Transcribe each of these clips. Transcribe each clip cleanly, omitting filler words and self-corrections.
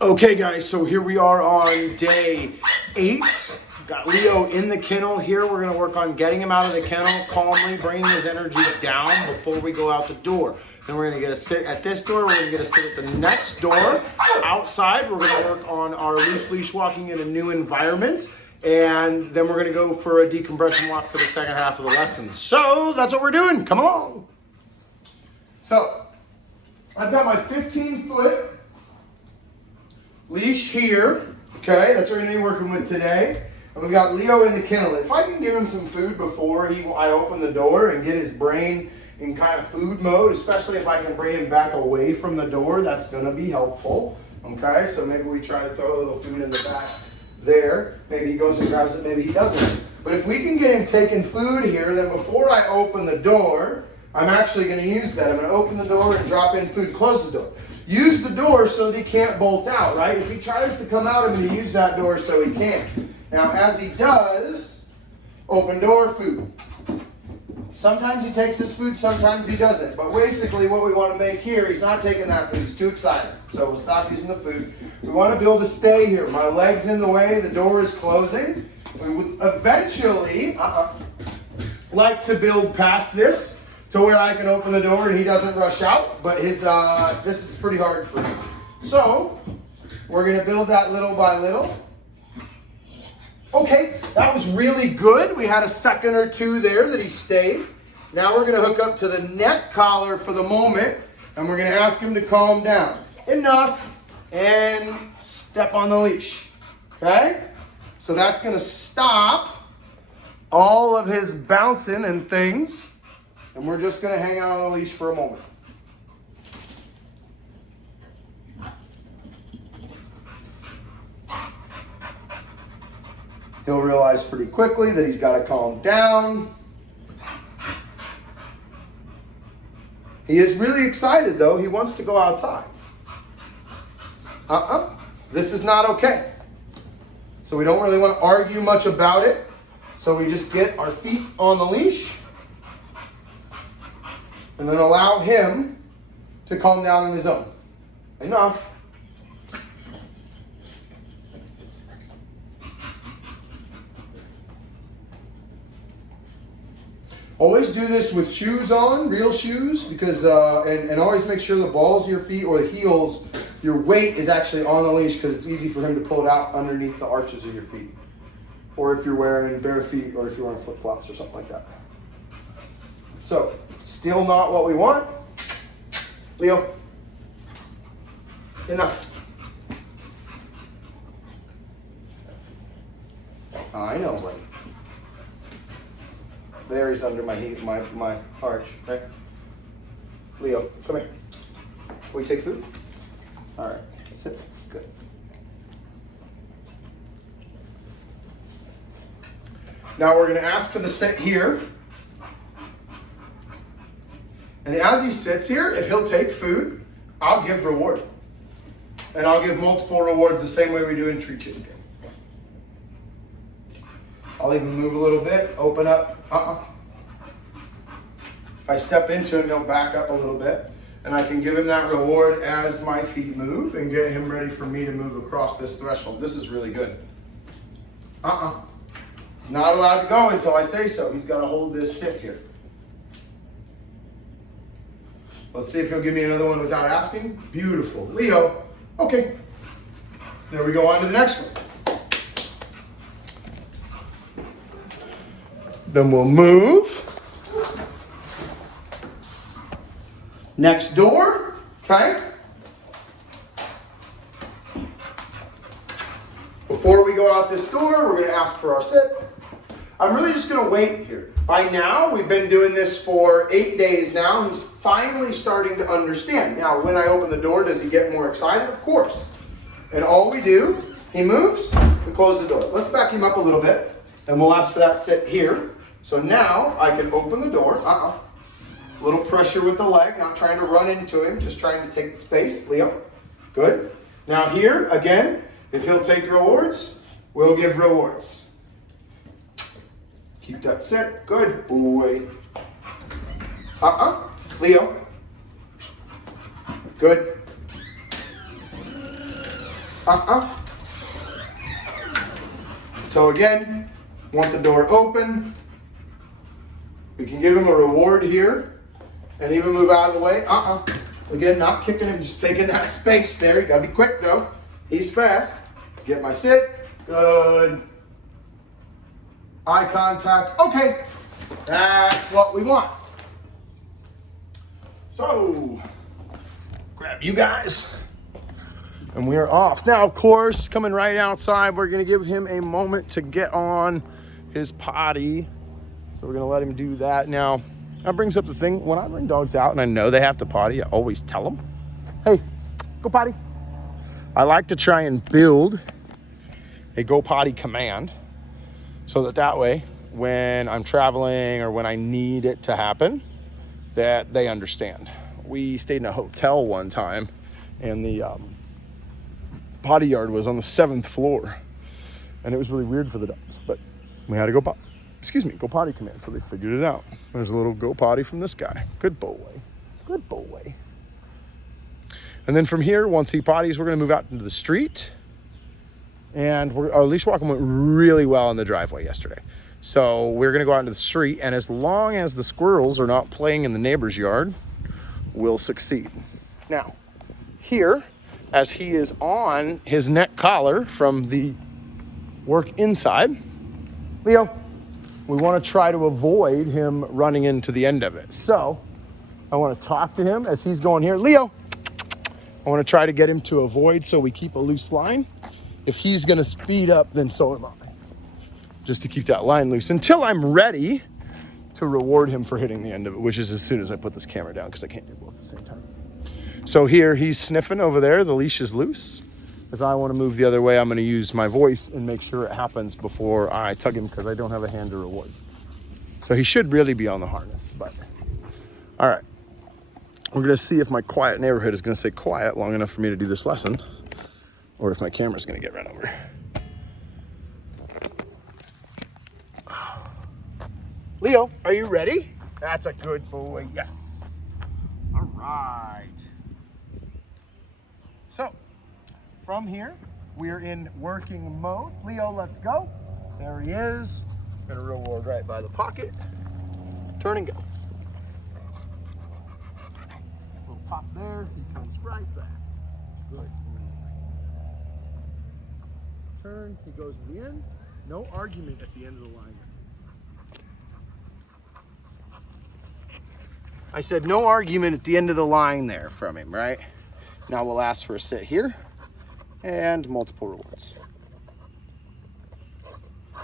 Okay guys, so here we are on day 8. Got Leo in the kennel here. We're gonna work on getting him out of the kennel calmly, bringing his energy down before we go out the door. Then we're gonna get a sit at this door, we're gonna get a sit at the next door. Outside, we're gonna work on our loose leash walking in a new environment. And then we're gonna go for a decompression walk for the second half of the lesson. So that's what we're doing, come along. So, I've got my 15-foot leash here, okay, that's what we're going to be working with today. And we got Leo in the kennel. If I can give him some food before I open the door and get his brain in kind of food mode, especially if I can bring him back away from the door, that's going to be helpful, okay? So maybe we try to throw a little food in the back there. Maybe he goes and grabs it, maybe he doesn't. But if we can get him taking food here, then before I open the door, I'm actually going to use that. I'm going to open the door and drop in food, close the door. Use the door so that he can't bolt out, right? If he tries to come out, I'm going to use that door so he can't. Now, as he does, open door, food. Sometimes he takes his food, sometimes he doesn't. But basically what we want to make here, he's not taking that food. He's too excited. So we'll stop using the food. We want to build a stay here. My leg's in the way. The door is closing. We would eventually like to build past this to where I can open the door and he doesn't rush out, but his this is pretty hard for him. So, we're gonna build that little by little. Okay, that was really good. We had a second or two there that he stayed. Now we're gonna hook up to the neck collar for the moment, and we're gonna ask him to calm down. Enough, and step on the leash, okay? So that's gonna stop all of his bouncing and things. And we're just going to hang out on the leash for a moment. He'll realize pretty quickly that he's got to calm down. He is really excited though. He wants to go outside. This is not okay. So we don't really want to argue much about it. So we just get our feet on the leash. And then allow him to calm down on his own. Enough. Always do this with shoes on, real shoes, because and always make sure the balls of your feet or the heels, your weight is actually on the leash because it's easy for him to pull it out underneath the arches of your feet. Or if you're wearing bare feet or if you're wearing flip-flops or something like that. So, still not what we want. Leo, enough. I know, buddy. There he's under my arch, right? Leo, come here. Can we take food? All right, sit. Good. Now we're going to ask for the sit here. And as he sits here, if he'll take food, I'll give reward. And I'll give multiple rewards the same way we do in tree chase game. I'll even move a little bit, open up. If I step into him, he'll back up a little bit. And I can give him that reward as my feet move and get him ready for me to move across this threshold. This is really good. He's not allowed to go until I say so. He's got to hold this sit here. Let's see if he'll give me another one without asking. Beautiful. Leo. Okay. There we go on to the next one. Then we'll move. Next door. Okay. Before we go out this door, we're going to ask for our sit. I'm really just going to wait here. By now, we've been doing this for 8 days now. He's finally starting to understand. Now, when I open the door, does he get more excited? Of course. And all we do, he moves, we close the door. Let's back him up a little bit, and we'll ask for that sit here. So now, I can open the door. A little pressure with the leg, not trying to run into him, just trying to take the space. Leo, good. Now here, again, if he'll take rewards, we'll give rewards. Keep that set. Good boy. Leo. Good. So again, want the door open. We can give him a reward here and even move out of the way. Again, not kicking him, just taking that space there. You gotta be quick though. He's fast. Get my sit. Good. Eye contact. Okay. That's what we want. So, grab you guys. And we are off. Now, of course, coming right outside, we're gonna give him a moment to get on his potty. So we're gonna let him do that. Now, that brings up the thing, when I bring dogs out and I know they have to potty, I always tell them, hey, go potty. I like to try and build a go potty command so that way, when I'm traveling or when I need it to happen, that they understand. We stayed in a hotel one time and the potty yard was on the 7th floor. And it was really weird for the dogs, but we had to go potty command, so they figured it out. There's a little go potty from this guy. Good boy. Good boy. And then from here, once he potties, we're gonna move out into the street. And our leash walking went really well in the driveway yesterday. So we're gonna go out into the street, and as long as the squirrels are not playing in the neighbor's yard, we'll succeed. Now, here, as he is on his neck collar from the work inside, Leo, we want to try to avoid him running into the end of it. So I want to talk to him as he's going here. Leo, I want to try to get him to avoid so we keep a loose line. If he's going to speed up, then so am I. Just to keep that line loose until I'm ready to reward him for hitting the end of it, which is as soon as I put this camera down because I can't do both at the same time. So here he's sniffing over there. The leash is loose. As I want to move the other way, I'm going to use my voice and make sure it happens before I tug him because I don't have a hand to reward. So he should really be on the harness, but all right. We're going to see if my quiet neighborhood is going to stay quiet long enough for me to do this lesson or if my camera's going to get run over. Leo, are you ready? That's a good boy. Yes. All right. So, from here, we're in working mode. Leo, let's go. There he is. Gonna reward right by the pocket. Turn and go. Little pop there. He comes right back. Good. Turn. He goes to the end. No argument at the end of the line. I said no argument at the end of the line there from him, right? Now we'll ask for a sit here and multiple rewards.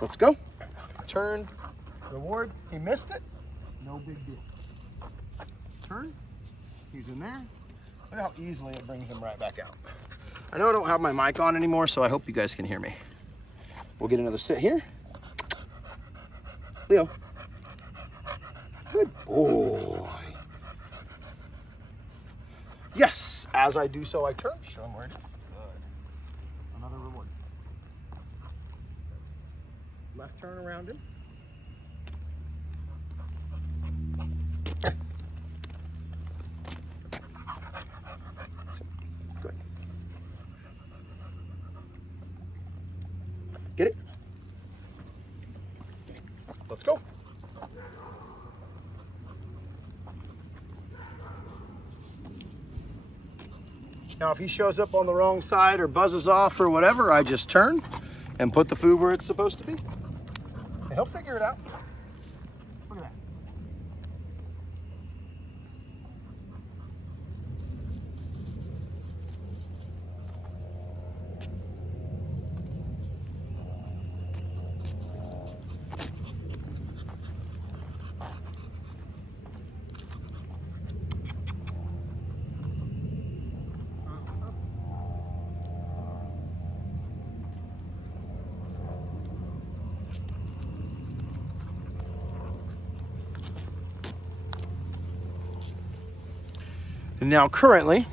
Let's go. Turn, reward. He missed it. No big deal. Turn. He's in there. Look how easily it brings him right back out. I know I don't have my mic on anymore, so I hope you guys can hear me. We'll get another sit here. Leo. Good boy. Yes, as I do so, I turn. Show him where it is. Good. Another reward. Left turn around him. Good. Get it? Let's go. Now, if he shows up on the wrong side or buzzes off or whatever, I just turn and put the food where it's supposed to be. And he'll figure it out. Look at that. And now currently,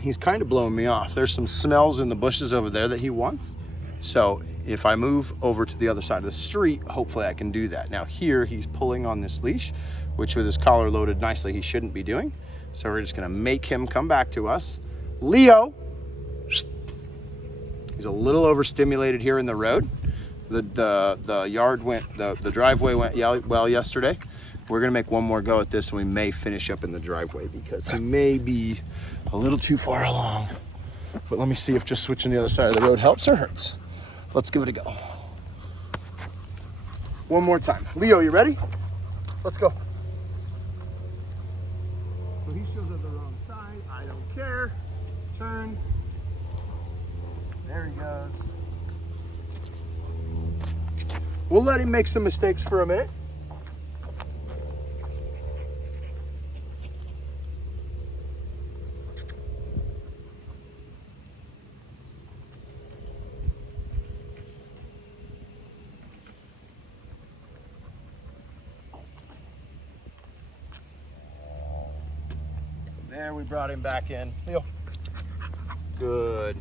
he's kind of blowing me off. There's some smells in the bushes over there that he wants. So if I move over to the other side of the street, hopefully I can do that. Now here, he's pulling on this leash, which with his collar loaded nicely, he shouldn't be doing. So we're just gonna make him come back to us. Leo, He's a little overstimulated here in the road. The yard went, the driveway went well yesterday. We're gonna make one more go at this, and we may finish up in the driveway because he may be a little too far along. But let me see if just switching the other side of the road helps or hurts. Let's give it a go. One more time. Leo, you ready? Let's go. So he shows up the wrong side. I don't care. Turn. There he goes. We'll let him make some mistakes for a minute. There, we brought him back in. Leo. Good.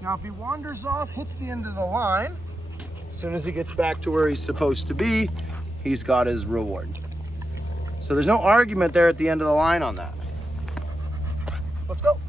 Now, if he wanders off, hits the end of the line, as soon as he gets back to where he's supposed to be, he's got his reward. So there's no argument there at the end of the line on that. Let's go.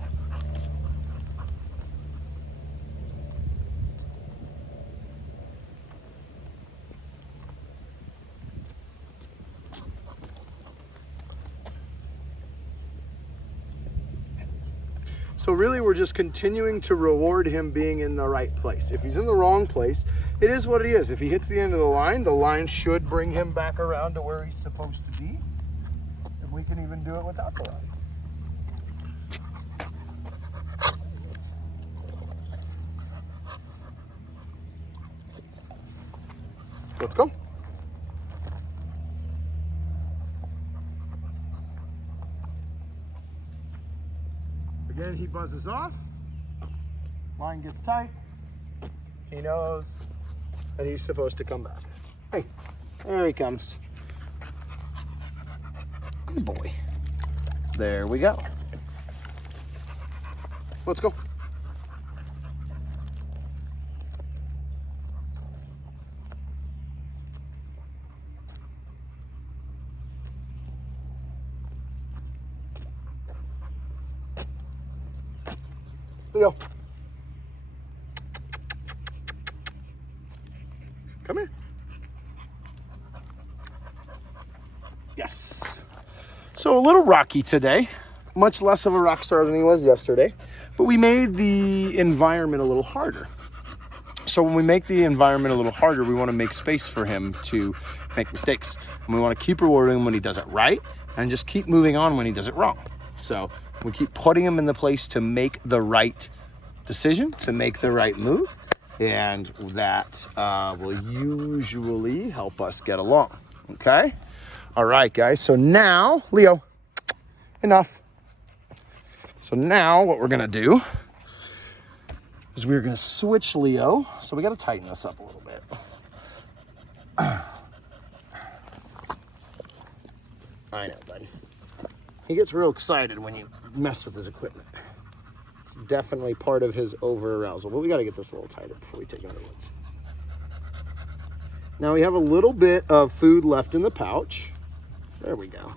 So really, we're just continuing to reward him being in the right place. If he's in the wrong place, it is what it is. If he hits the end of the line should bring him back around to where he's supposed to be. If we can even do it without the line. Let's go. Again, he buzzes off, line gets tight, he knows that he's supposed to come back. Hey, there he comes. Good boy. There we go. Let's go. Leo. Come here. Yes. So a little rocky today, much less of a rock star than he was yesterday, but we made the environment a little harder. So when we make the environment a little harder, we want to make space for him to make mistakes. And we want to keep rewarding him when he does it right and just keep moving on when he does it wrong. So we keep putting him in the place to make the right decision, to make the right move, and that will usually help us get along, okay? All right, guys, so now, Leo, enough. So now what we're gonna do is we're gonna switch Leo. So we gotta tighten this up a little bit. I know, buddy. He gets real excited when you mess with his equipment. It's definitely part of his over-arousal. But we got to get this a little tighter before we take him to the woods. Now we have a little bit of food left in the pouch. There we go.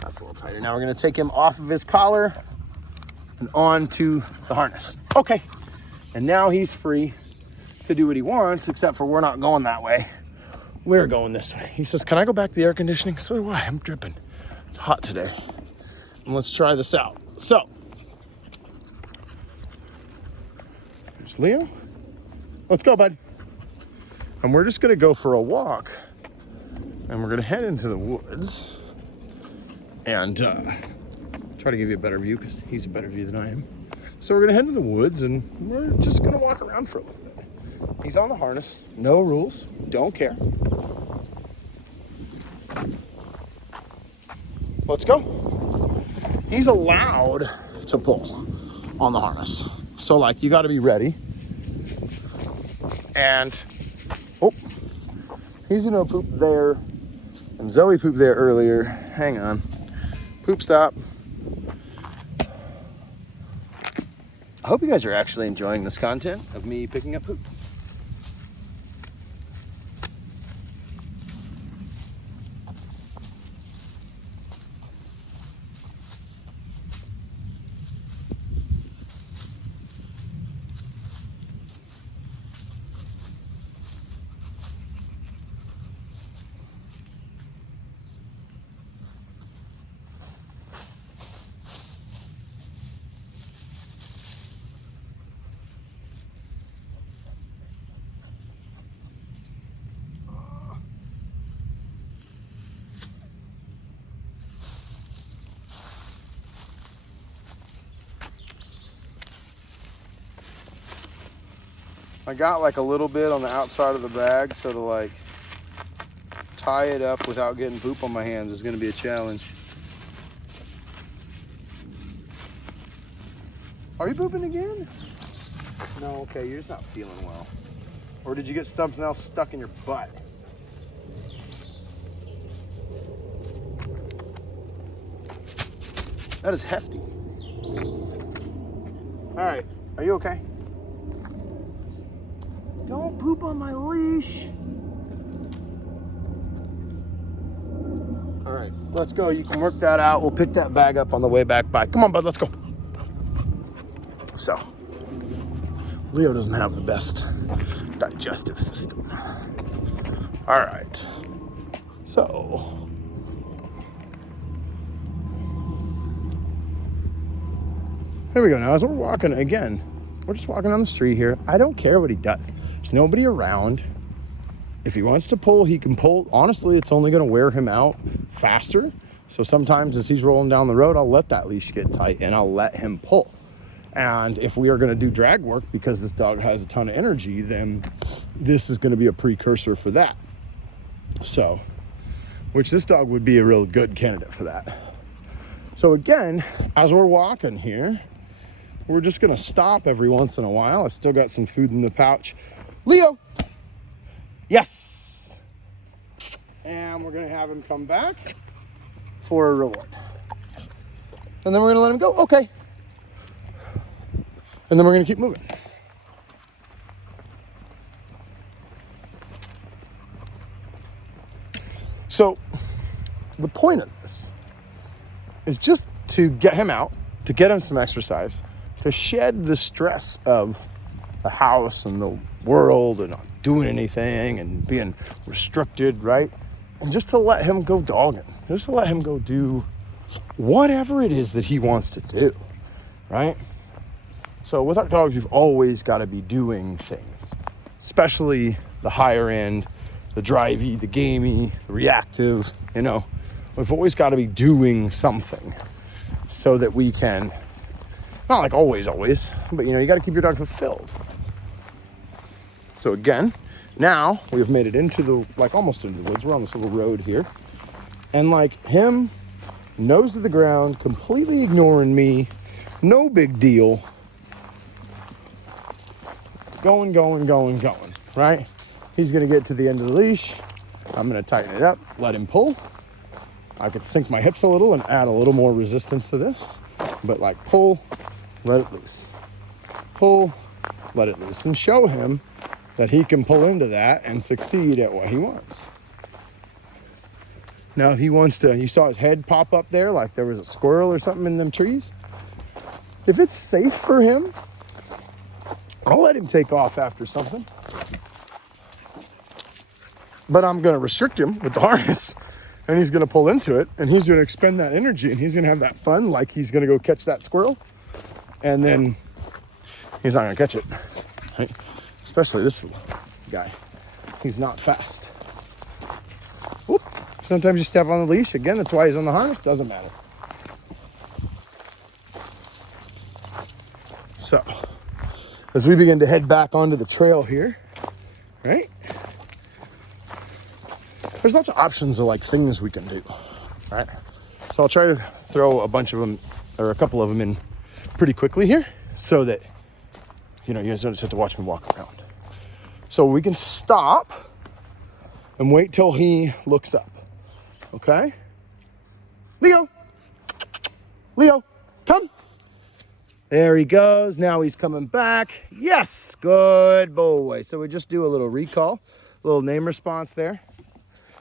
That's a little tighter. Now we're going to take him off of his collar and onto the harness. Okay. And now he's free to do what he wants, except for we're not going that way. We're going this way. He says, can I go back to the air conditioning? So do I. I'm dripping. It's hot today. And let's try this out. So, there's Leo. Let's go, bud. And we're just gonna go for a walk. And we're gonna head into the woods. And try to give you a better view because he's a better view than I am. So we're gonna head into the woods and we're just gonna walk around for a little bit. He's on the harness, no rules, don't care. Let's go. He's allowed to pull on the harness. So like, you gotta be ready. And, oh, he's gonna poop there. And Zoe pooped there earlier. Hang on. Poop stop. I hope you guys are actually enjoying this content of me picking up poop. I got like a little bit on the outside of the bag, so to like tie it up without getting poop on my hands is gonna be a challenge. Are you pooping again? No, okay, you're just not feeling well. Or did you get something else stuck in your butt? That is hefty. All right, are you okay? Don't poop on my leash. All right, let's go. You can work that out. We'll pick that bag up on the way back by. Come on, bud, let's go. So, Leo doesn't have the best digestive system. All right, so. Here we go. Now, as we're walking again, we're just walking on the street here. I don't care what he does. There's nobody around. If he wants to pull, he can pull. Honestly, it's only going to wear him out faster. So sometimes as he's rolling down the road, I'll let that leash get tight and I'll let him pull. And if we are going to do drag work because this dog has a ton of energy, then this is going to be a precursor for that. So, which this dog would be a real good candidate for that. So again, as we're walking here, we're just gonna stop every once in a while. I still got some food in the pouch. Leo, yes. And we're gonna have him come back for a reward. And then we're gonna let him go, okay. And then we're gonna keep moving. So the point of this is just to get him out, to get him some exercise, to shed the stress of the house and the world and not doing anything and being restricted, right? And just to let him go dogging, just to let him go do whatever it is that he wants to do, right? So with our dogs, you've always got to be doing things, especially the higher end, the drivey, the gamey, the reactive, you know. We've always got to be doing something so that we can, not like always, but you know, you got to keep your dog fulfilled. So again, now we've made it into the, like almost into the woods. We're on this little road here. And like him, nose to the ground, completely ignoring me, no big deal. Going, right? He's gonna get to the end of the leash. I'm gonna tighten it up, let him pull. I could sink my hips a little and add a little more resistance to this, but like pull, let it loose. Pull, let it loose, and show him that he can pull into that and succeed at what he wants. Now, if he wants to, you saw his head pop up there like there was a squirrel or something in them trees. If it's safe for him, I'll let him take off after something. But I'm gonna restrict him with the harness. And he's gonna pull into it, and he's gonna expend that energy, and he's gonna have that fun, like he's gonna go catch that squirrel, and then he's not gonna catch it, right? Especially this guy. He's not fast. Whoop. Sometimes you step on the leash. Again, that's why he's on the harness. Doesn't matter. So, as we begin to head back onto the trail here, right? There's lots of options of like things we can do, right? So I'll try to throw a bunch of them or a couple of them in pretty quickly here so that, you know, you guys don't just have to watch me walk around. So we can stop and wait till he looks up, okay? Leo, come. There he goes. Now he's coming back. Yes, good boy. So we just do a little recall, a little name response there.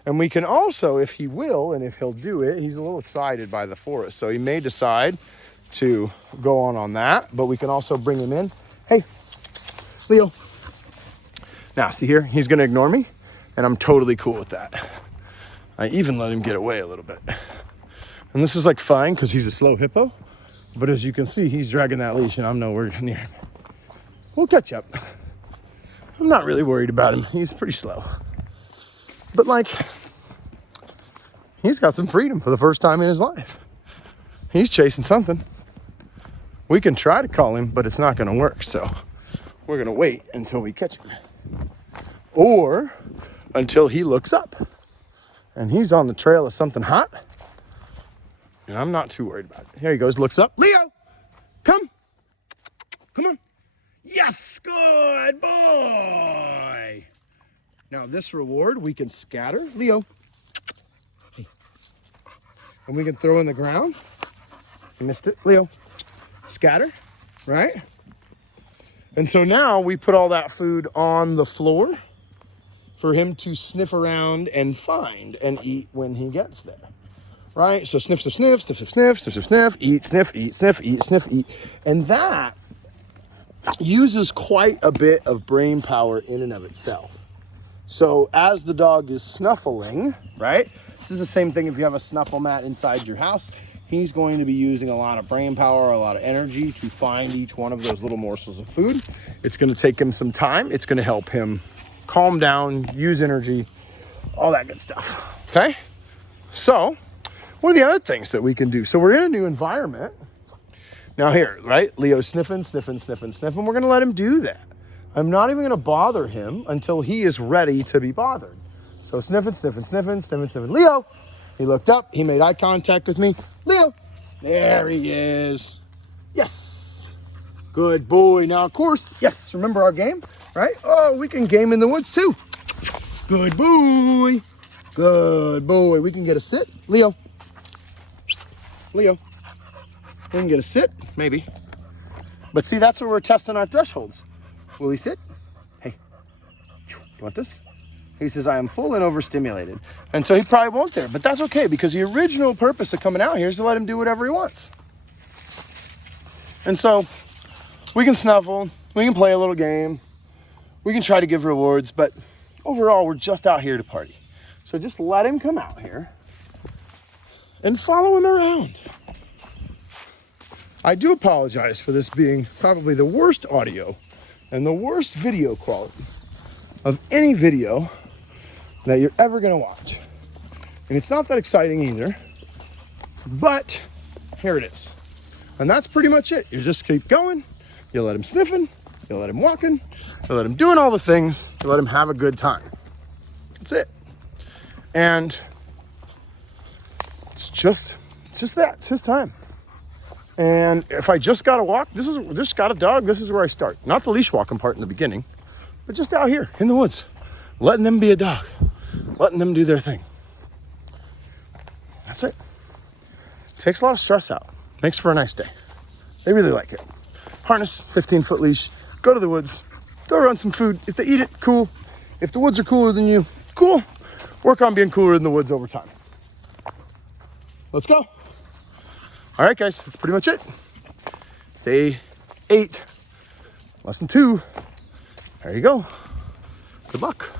And we can also, if he will, and if he'll do it, he's a little excited by the forest. So he may decide to go on that, but we can also bring him in. Hey, Leo. Now, see here, he's gonna ignore me, and I'm totally cool with that. I even let him get away a little bit. And this is like fine, because he's a slow hippo, but as you can see, he's dragging that leash, and I'm nowhere near him. We'll catch up. I'm not really worried about him. He's pretty slow. But like, he's got some freedom for the first time in his life. He's chasing something. We can try to call him, but it's not gonna work. So we're gonna wait until we catch him. Or until he looks up and he's on the trail of something hot. And I'm not too worried about it. Here he goes, looks up. Leo, come. Come on. Yes, good boy. Now this reward, we can scatter. Leo. And we can throw in the ground. You missed it, Leo. Scatter, right? And so now we put all that food on the floor for him to sniff around and find and eat when he gets there, right? So sniff, sniff, sniff, sniff, sniff, sniff, sniff, sniff, sniff, eat, sniff, eat, sniff, eat, sniff, eat. And that uses quite a bit of brain power in and of itself. So as the dog is snuffling, right? This is the same thing if you have a snuffle mat inside your house. He's going to be using a lot of brain power, a lot of energy to find each one of those little morsels of food. It's going to take him some time. It's going to help him calm down, use energy, all that good stuff, okay? So what are the other things that we can do? So we're in a new environment. Now here, right? Leo's sniffing, sniffing, sniffing, sniffing. We're gonna let him do that. I'm not even gonna bother him until he is ready to be bothered. So sniffing, sniffing, sniffing, sniffing, sniffing. Leo, he looked up, he made eye contact with me. Leo, there he is. Yes, good boy. Now, of course, yes, remember our game, right? Oh, we can game in the woods too. Good boy, good boy. We can get a sit, Leo. Leo, we can get a sit, maybe. But see, that's where we're testing our thresholds. Will he sit? Hey, you want this? He says, I am full and overstimulated. And so he probably won't there, but that's okay because the original purpose of coming out here is to let him do whatever he wants. And so we can snuffle, we can play a little game, we can try to give rewards, but overall, we're just out here to party. So just let him come out here and follow him around. I do apologize for this being probably the worst audio and the worst video quality of any video that you're ever gonna watch. And it's not that exciting either, but here it is. And that's pretty much it. You just keep going, you let him sniffing, you let him walking, you let him doing all the things, you let him have a good time. That's it. And it's just that, it's his time. And if I just got to walk, just got a dog, this is where I start. Not the leash walking part in the beginning, but just out here in the woods, letting them be a dog, letting them do their thing. That's it. Takes a lot of stress out. Makes for a nice day. They really like it. Harness, 15-foot leash, go to the woods, throw around some food. If they eat it, cool. If the woods are cooler than you, cool. Work on being cooler in the woods over time. Let's go. All right, guys, that's pretty much it. Day 8, lesson 2. There you go. Good luck.